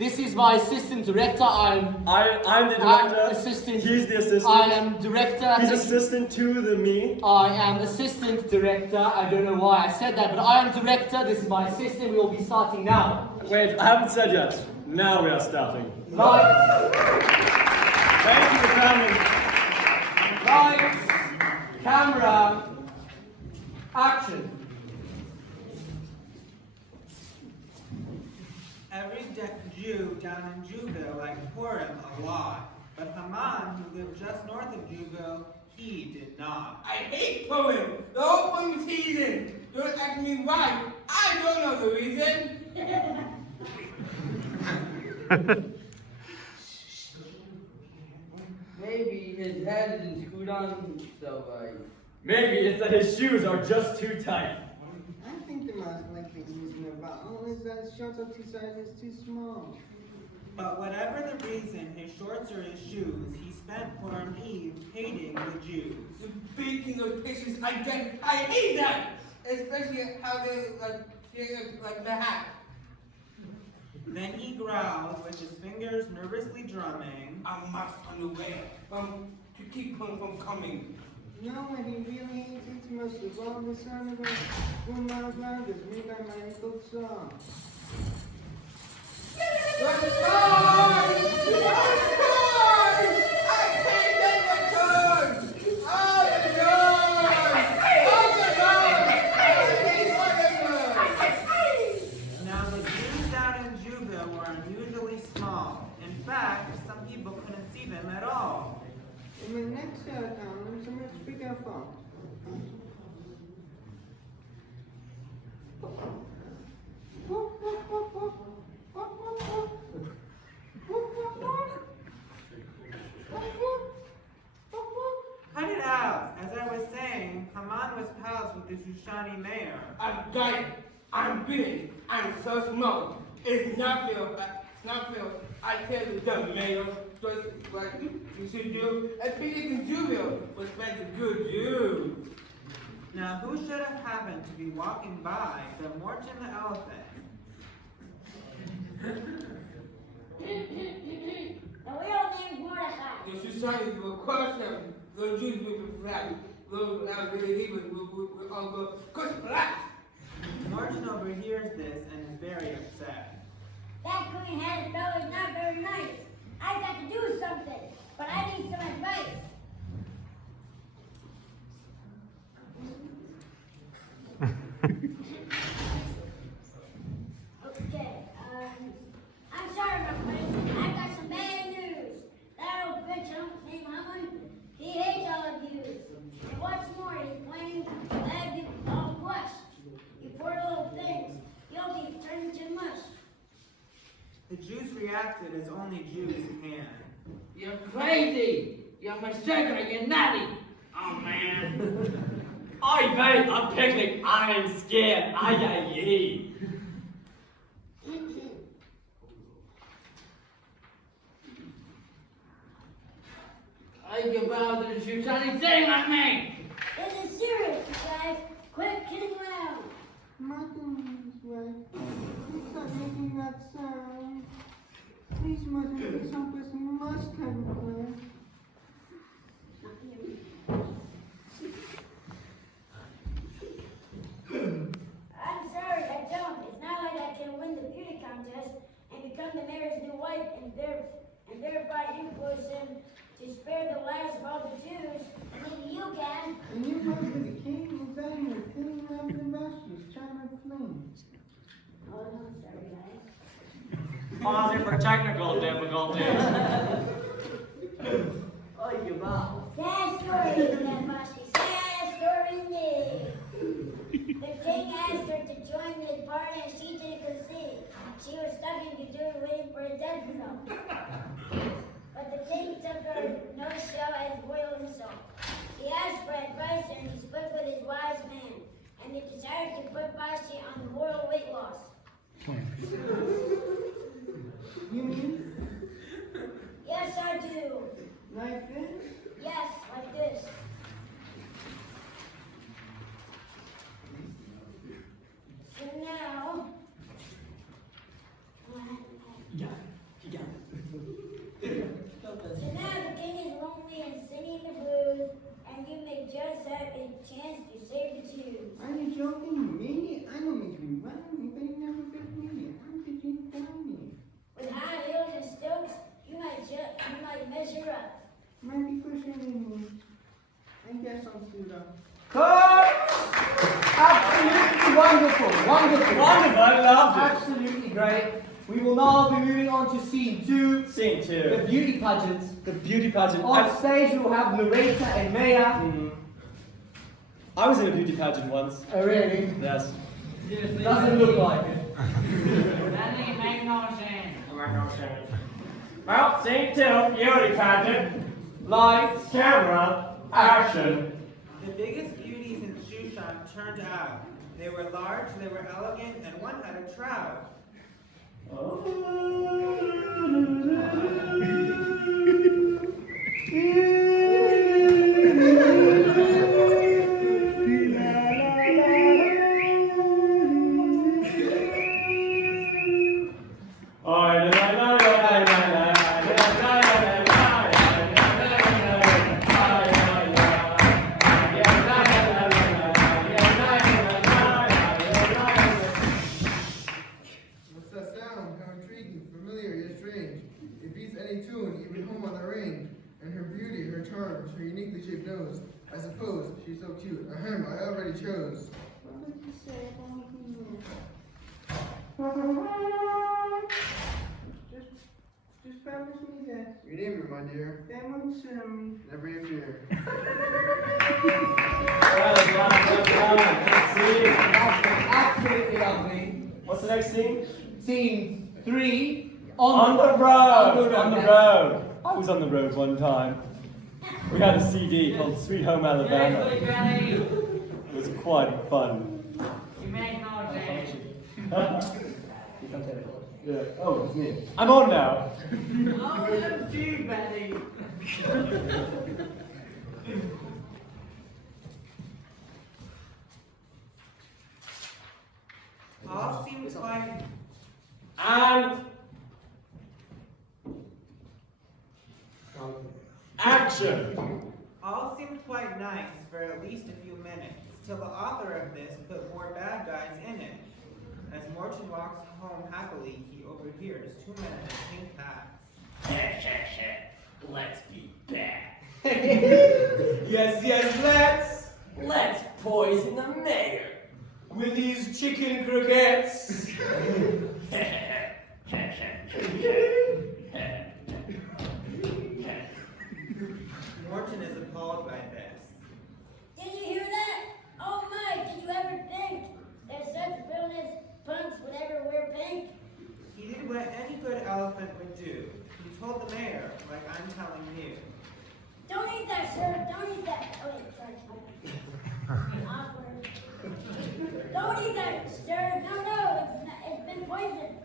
This is my assistant director. I'm the director. I'm assistant. He's the assistant. I am director. He's assistant to me. I am assistant director. I don't know why I said that, but I am director. This is my assistant. We will be starting now. Wait, I haven't said yet. Now we are starting. Lights. Thank you for coming. Lights. Camera. Action. Every Jew down in Jewville liked Purim a lot, but Haman, who lived just north of Jewville, he did not. I hate Purim. The whole Purim season. Don't ask me why. I don't know the reason. Maybe his head isn't screwed on so right. Maybe it's that his shoes are just too tight. I think the most likely reason about is that his shorts are too sizes too small. But whatever the reason, his shorts or his shoes, he spent Purim Eve hating the Jews. Baking those pictures again. I hate that. Especially how they like the hat. Then he growled, with his fingers nervously drumming, I must unaware to keep him from coming. You know what he really hates most of all, the sound of a boom out loud is made by my Uncle Saul. Now the Jews down in Jewville were unusually small. In fact, some people couldn't see them at all. In the next town, I'm so much bigger phone. Cut it out! As I was saying, Haman was pals with the Shoshani mayor. I'm giant. I'm big. I'm so small. It's not fair. I tell the dumb mayor just like you should do. As big as Jewville was like a good Jew. Now, who should have happened to be walking by but Morton the elephant? The real name's Mordecai. The society will crush them. The Jews will be flat. Those really will all go crush flat. Morton overhears this and is very upset. That green-headed fellow is not very nice. I've got to do something, but I need some advice. Okay, I'm sorry, my friend. I've got some bad news. That old bitch named Haman, he hates all of you. And what's more, he's planning to have you all crushed. You poor little things. You'll be turned to mush. The Jews reacted as only Jews can. You're crazy! You're mistaken, you're nutty! Oh man! I mate, a picnic. I'm scared. Aye. I give out to the Shoshani sitting on me! This is serious, you guys. Quit kidding around. Martin is right. Please stop making that sound. Please, Martin, please help us. You must have a plan. I'm sorry, I don't. It's not like I can win the beauty contest and become the mayor's new wife and thereby influence him to spare the lives of all the Jews. Maybe you can. And you work with the king of Zion, King of the Masters, China Flame. Oh, no, sorry, guys. Pausing for technical difficulties. I give out. Sad story, that must be. Sad story indeed. The king asked her to join his party and she didn't concede. She was stuck in the jury waiting for a death note. But the king took her no show as royal insult. He asked for advice and he spoke with his wise man. And they decided to put Vashti on the royal weight loss. You mean Yes, I do. like this? Yes, like this. So now, I know make me run, but he never got me. How did you tell me? With high heels and stilts, you might measure up. Might be pushing me. I guess I'll suit up. Cut! Absolutely wonderful, wonderful. Wonderful, I loved it. Absolutely great. We will now be moving on to scene 2. Scene The 2. beauty pageant. The beauty pageant. On stage we will have narrator and mayor. I was in a beauty pageant once. Oh really? Yes. Seriously, Doesn't look like it. That ain't make no sense. Well, scene 2, beauty pageant. Lights. Camera, action. The biggest beauties in Shushan turned out. They were large, they were elegant, and one had a trout. What's that sound? How intriguing, familiar yet strange. It beats any tune, even home on the range. And her beauty, her charms, her uniquely shaped nose. I suppose she's so cute. Ahem, I already chose. What did you say about me? Just promise me that. You name her, my dear. That won't Never you fear. Absolutely lovely. What's the next scene? Scene 3. On the road! On the yes. road! I was on the road one time. We had a CD called Sweet Home Alabama. Seriously, Benny, It was quite fun. you make no sense. Yeah. Oh, it's me. I'm on now. OMG, Benny. All seemed quite And action. all seemed quite nice for at least a few minutes, till the author of this put more bad guys in it. As Morton walks home happily, he overhears 2 men in pink hats. Let's be bad. Yes, Let's poison the mayor with these chicken croquettes. Morton is appalled by this. Did you hear that? Oh my, did you ever think that such villainous punks would ever wear pink? He did what any good elephant would do. He told the mayor, like I'm telling you. Don't eat that, sir. Don't eat that. Oh, wait, sorry. Awkward. Don't eat that, sir. No, it's been poisoned.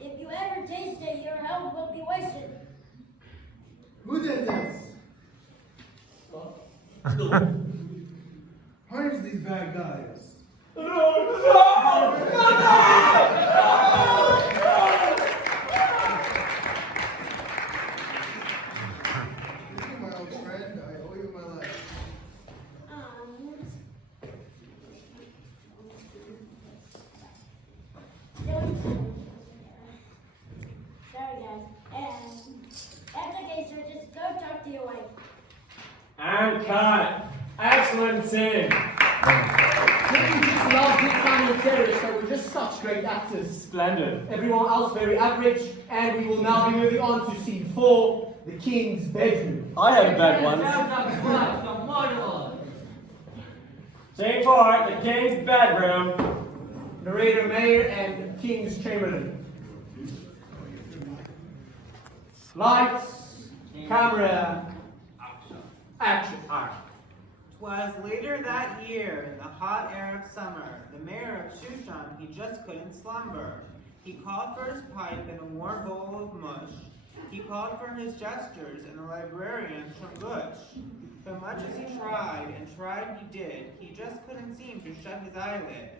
If you ever taste it, your health will be wasted. Who did this? Punish these bad guys. This is my old friend. I owe you my life. Sorry, guys. That's okay, sir. Just go talk to your wife. And cut. Excellent scene. We just love Big Family Terrorists, so we're just such great actors. Splendid. Everyone else very average, and we will now be moving on to scene 4, the king's bedroom. I had a bed once. Some water. Scene 4, the king's bedroom. Narrator, mayor, and king's chamberlain. Lights, camera, action. 'Twas later that year, in the hot air of summer, the mayor of Shushan, he just couldn't slumber. He called for his pipe and a warm bowl of mush. He called for his gestures and a librarian from Gush. But much as he tried, and tried he did, he just couldn't seem to shut his eyelid.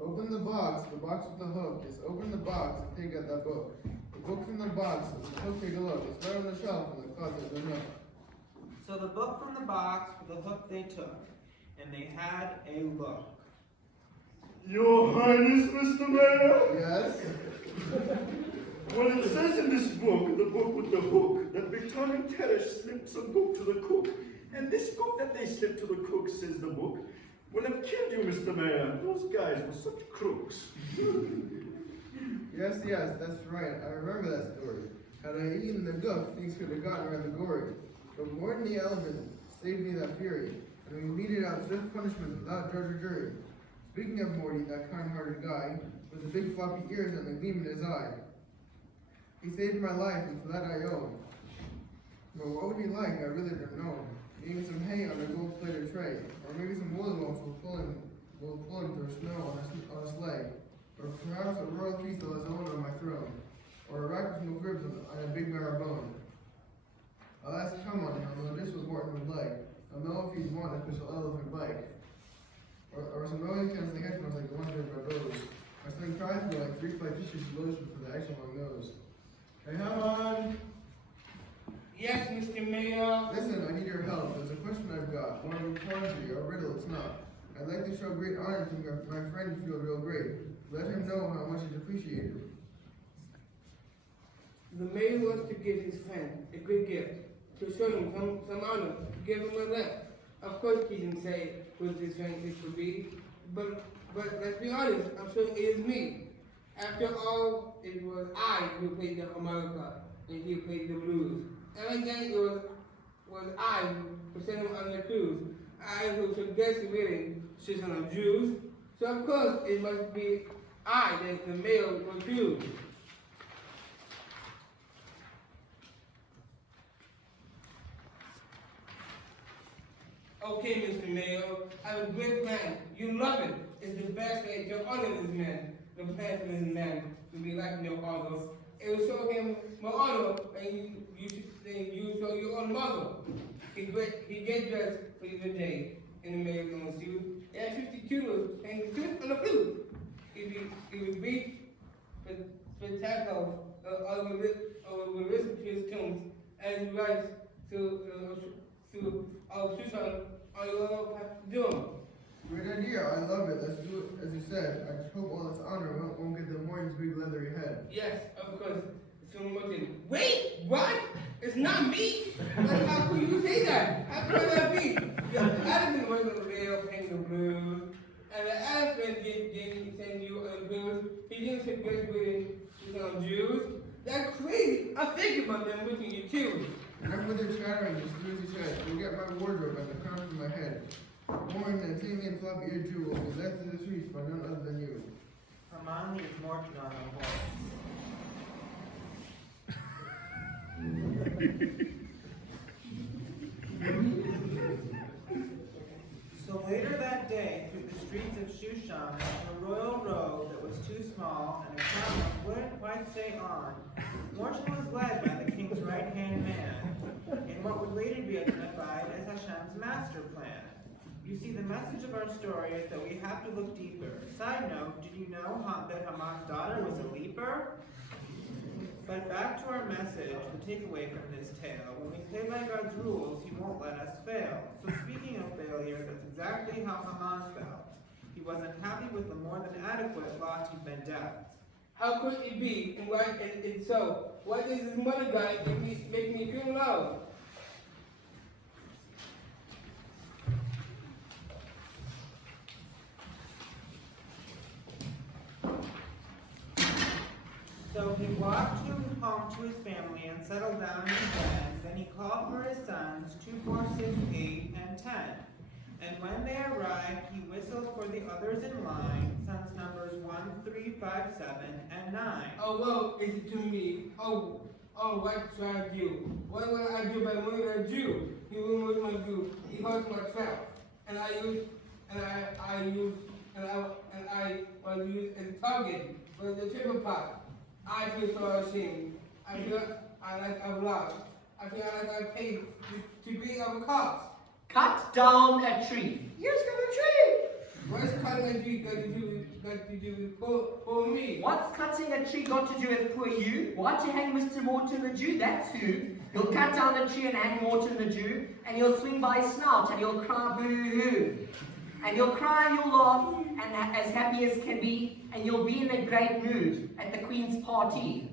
Open the box with the hook. Just open the box and take out that book. The book from the box, the hook, take a look. It's right on the shelf in the closet, the nook. So the book from the box with the hook they took, and they had a look. Your Highness, Mr. Mayor? Yes? Well, it says in this book, the book with the hook, that Victorian Teresh slipped some book to the cook. And this book that they slipped to the cook, says the book, will have killed you, Mr. Mayor. Those guys were such crooks. Yes, that's right. I remember that story. Had I eaten the duck, things could have gotten around the gourd. But Morton the elephant saved me that fury, and we meted out swift punishment without judge or jury. Speaking of Morty, that kind-hearted guy, with the big floppy ears and the gleam in his eye. He saved my life, and for that I owe. But what would he like? I really don't know. Maybe some hay on a gold-plated tray, or maybe some woolly lumps will pull him through snow on a sleigh, or perhaps a royal feast of his own on my throne, or a rack of smoked ribs on a big marrow bone. I'll ask come on him, though this what Morton would like. I'll know if he'd want a special elephant bike, or some noise-canceling headphones like the ones made by Bose, or something prideful like 3-ply tissue solution for the extra long nose. Hey, Haman! Yes, Mr. Mayor. Listen, I need your help. There's a question I've got. One of a quandary, a riddle, it's not. I'd like to show great honor to my friend feel real great. Let him know how much he's appreciated. The mayor wants to give his friend a good gift, to show him some honor, give him a lift. Of course, he didn't say who his friend is to be, but let's be honest, I'm sure it is me. After all, it was I who played the harmonica, and he played the blues. And again, it was I who sent him on the cruise. I who suggested wedding system of Jews. So of course, it must be I that the mayor will choose. Okay, Mr. Mayor, I have a great plan. You love it. It's the best way to honor this man. The plan for this man to be like your father. It will show him more honor and you show your own mother. He get dressed for the day in the mayor's own suit. He had 50 kilos and the flute on the flute. He would beat the spectacle of the listen to his tunes as he writes to Susan on your doom. Great idea, I love it. Let's do it as you said. I just hope all this honor won't get the Morton's big leathery head. Yes, of course. So Morton. Wait, what? It's not me? How could you say that? How could that be? The elephant was on the rail paying the blues, and the elephant didn't send you on the blues. He didn't suggest wedding to some Jews. That's crazy. I'm thinking about them wishing you too. Enough with your chattering, just do as you said. You'll get my wardrobe and the crown from my head. Morton, that tiny and floppy-eared Jew, will be led to the streets by none other than you. Haman leads Morton on a horse. So later that day, through the streets of Shushan, a royal road that was too small and a crown that wouldn't quite stay on, Morton was led by the king's right-hand man, in what would later be identified as Hashem's master plan. You see, the message of our story is that we have to look deeper. Side note, did you know that Haman's daughter was a leaper? But back to our message, the takeaway from this tale. When we play by God's rules, He won't let us fail. So speaking of failure, that's exactly how Haman felt. He wasn't happy with the more than adequate lot he'd been dealt. How could it be? And why is it so? Why does this mother guy make me feel love? So he walked home to his family and settled down in his bed. Then he called for his sons, 2, 4, 6, 8, and 10. And when they arrived, he whistled for the others in line, sons numbers 1, 3, 5, 7, and 9. Oh, well, is it to me? Oh, what should I do? What will I do by winning a Jew? He will with my Jew. He hurts my trap. And I was used as a target for the triple pot. I feel so ashamed. I feel like I've lost. I feel like I paid to be of a cost. Cut down a tree. Yes, cut a tree. What's cutting a tree got to do with poor me? What's cutting a tree got to do with poor you? Why'd you hang Mr. Morton the Jew? That's who. You'll cut down the tree and hang Morton the Jew, and you'll swing by his snout and you'll cry boo-hoo. And you'll cry and you'll laugh, and as happy as can be, and you'll be in a great mood at the Queen's party.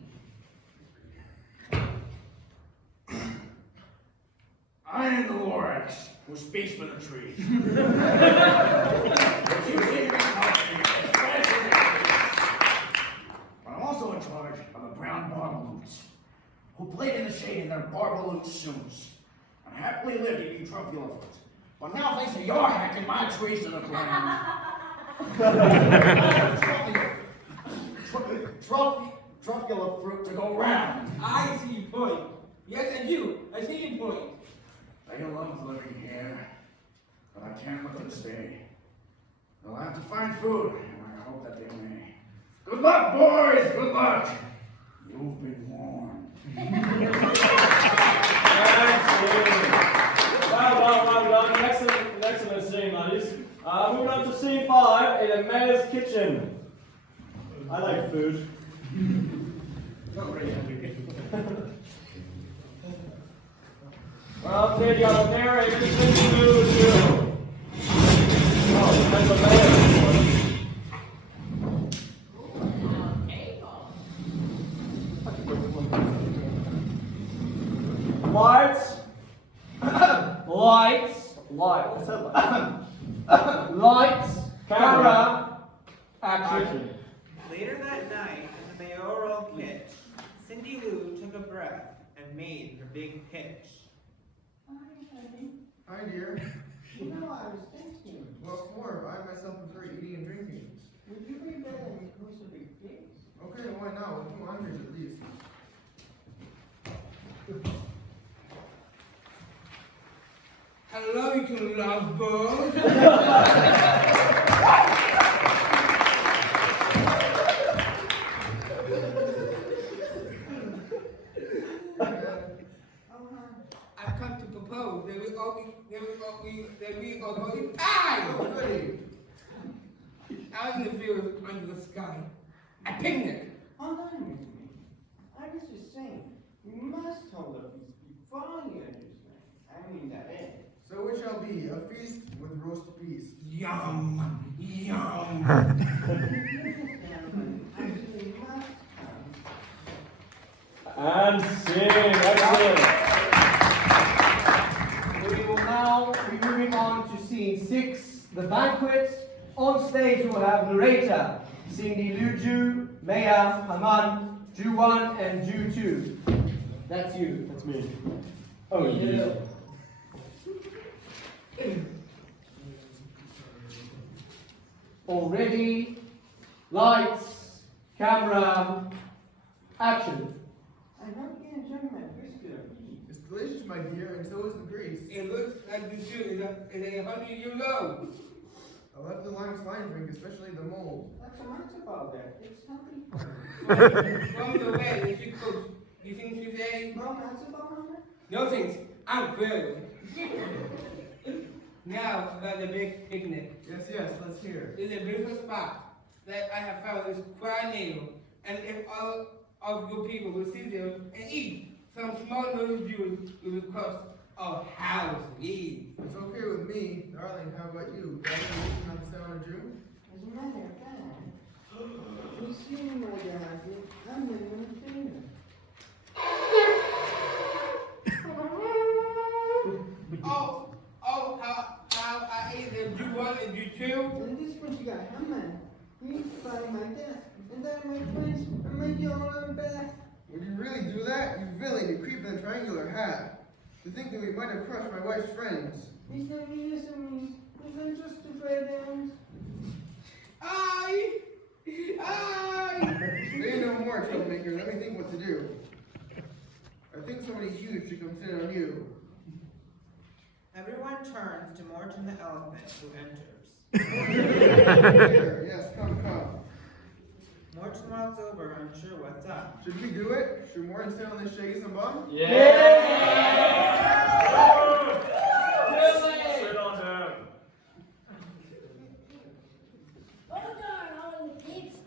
I am the Lorax, who speaks for the trees. But I'm also in charge of the brown barbaloots, who played in the shade in their barbaloot suits, and happily lived eating truffula fruit. But now, thanks to your hacking my trees to the ground, truffula fruit to go round. I see your point. Yes, I do. I see your point. They love living here, but I can't let them stay. They'll have to find food, and I hope that they may. Good luck, boys! Good luck! You've been warned. Well done. Excellent scene, ladies. Moving on to scene 5 in the mayor's kitchen. I like food. Well, here you got a mayor and everything to do. Oh, that's the mayor. Lights. What's that? Lights. Camera. Action. Later that night, in the mayoral kitchen, Cindy Lou took a breath and made her big pitch. Hi, honey. Hi, dear. You know, I was thinking, What's more, I myself prefer eating and drinking. would you be better in close of big cakes? Okay, why not? With 2 hundred at least. Hello, you two lovebirds. I've come to propose that we all go to pie. Oh, goody. Out in the fields under the sky. A picnic. Hold on with me. I was just saying, you must hold a feast before you understand. I mean that is. So it shall be a feast with roast beast. Yum, yum. Actually, must come. And scene. Excellent. We will now be moving on to scene 6, the banquet. On stage we will have narrator Cindy Luju, Maya, Haman, Jew 1 and Jew 2. That's you. That's me. Oh, yeah. All ready? Lights, camera, action. I hope you enjoy my brisket of beef. It's delicious, my dear, and so is the grease. It looks like this shoe is 100 years old. I love the lime slime drink, especially the mold. What's so much about that? It's something fun. From the way that you cook, you think you say, Mom, that's about Mama? no thanks, I'm good. Now about the big picnic. Yes, let's hear. It's a beautiful spot that I have found is quite new. And if all of you people will sit there and eat some small little Jews, it will cost a house eat. It's okay with me. Darling, how about you? Darling, you not to sound a Jew? As a matter of fact, you see, my darling, I'm living in dinner. How I ate the Jew 1 and Jew 2? And this one you got Haman. He's by my desk. And then my friends are making all on back. Would you really do that? You villain, you creep in a triangular hat. To think that we might have crushed my wife's friends. He's not me, so means. I'm just afraid of I. Say no more, troublemaker. Let me think what to do. I think somebody huge should come sit on you. Everyone turns to Morton the elephant, who enters. Here, yes, come. Morton walks over, unsure what's up. Should we do it? Should Morton sit on this shaggy some bum? Sit on him. Hold on, all you peeps.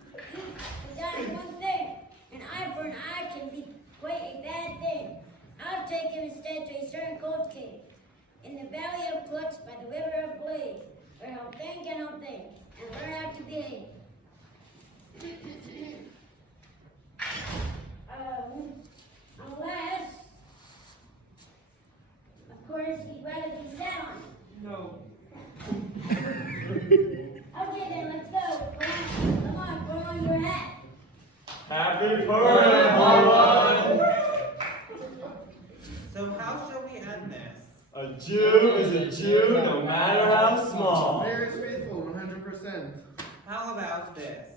That is one thing. An eye for an eye can be quite a bad thing. I'll take him instead to a certain cold cave in the valley of Clutch by the river of Blaze. Well, think and don't think, and learn how to behave. Unless, of course, you'd rather be sat on. No. Okay then, let's go. Come on, put on your hat. Happy Purim, everyone! So how shall we end this? A Jew is a Jew, no matter how small. Mayor is faithful, 100%. How about this?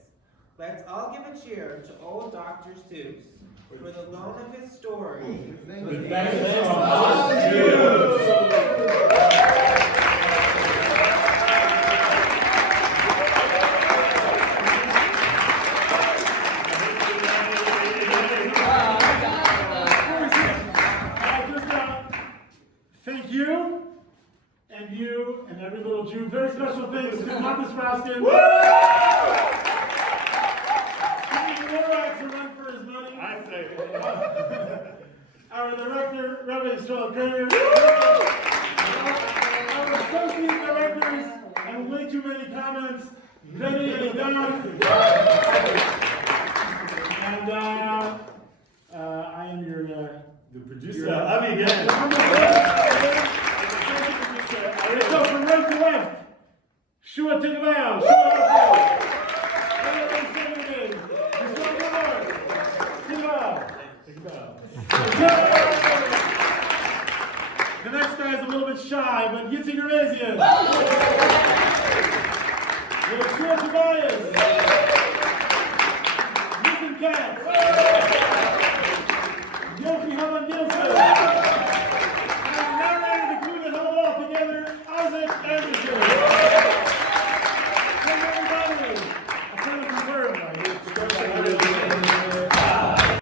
Let's all give a cheer to old Dr. Seuss for the loan of his story. Thank The you. thanks from us Jews! Thank you, and every little Jew. Very special thanks to Marcus Raskin. Giving Lorax a run for his money. I say. Our director, Reverend Darkaynu. Our associate directors, and way too many comments, Benny and Don. And I am your The producer. I'll be again. Let's go from right to left. Shua to the bow. The next guy is a little bit shy, but gets in your Asian. Little Shua Tobias. Listen, cats. Yoki Haman Gilson. And narrator the crew that held it all together, Isaac Anderson.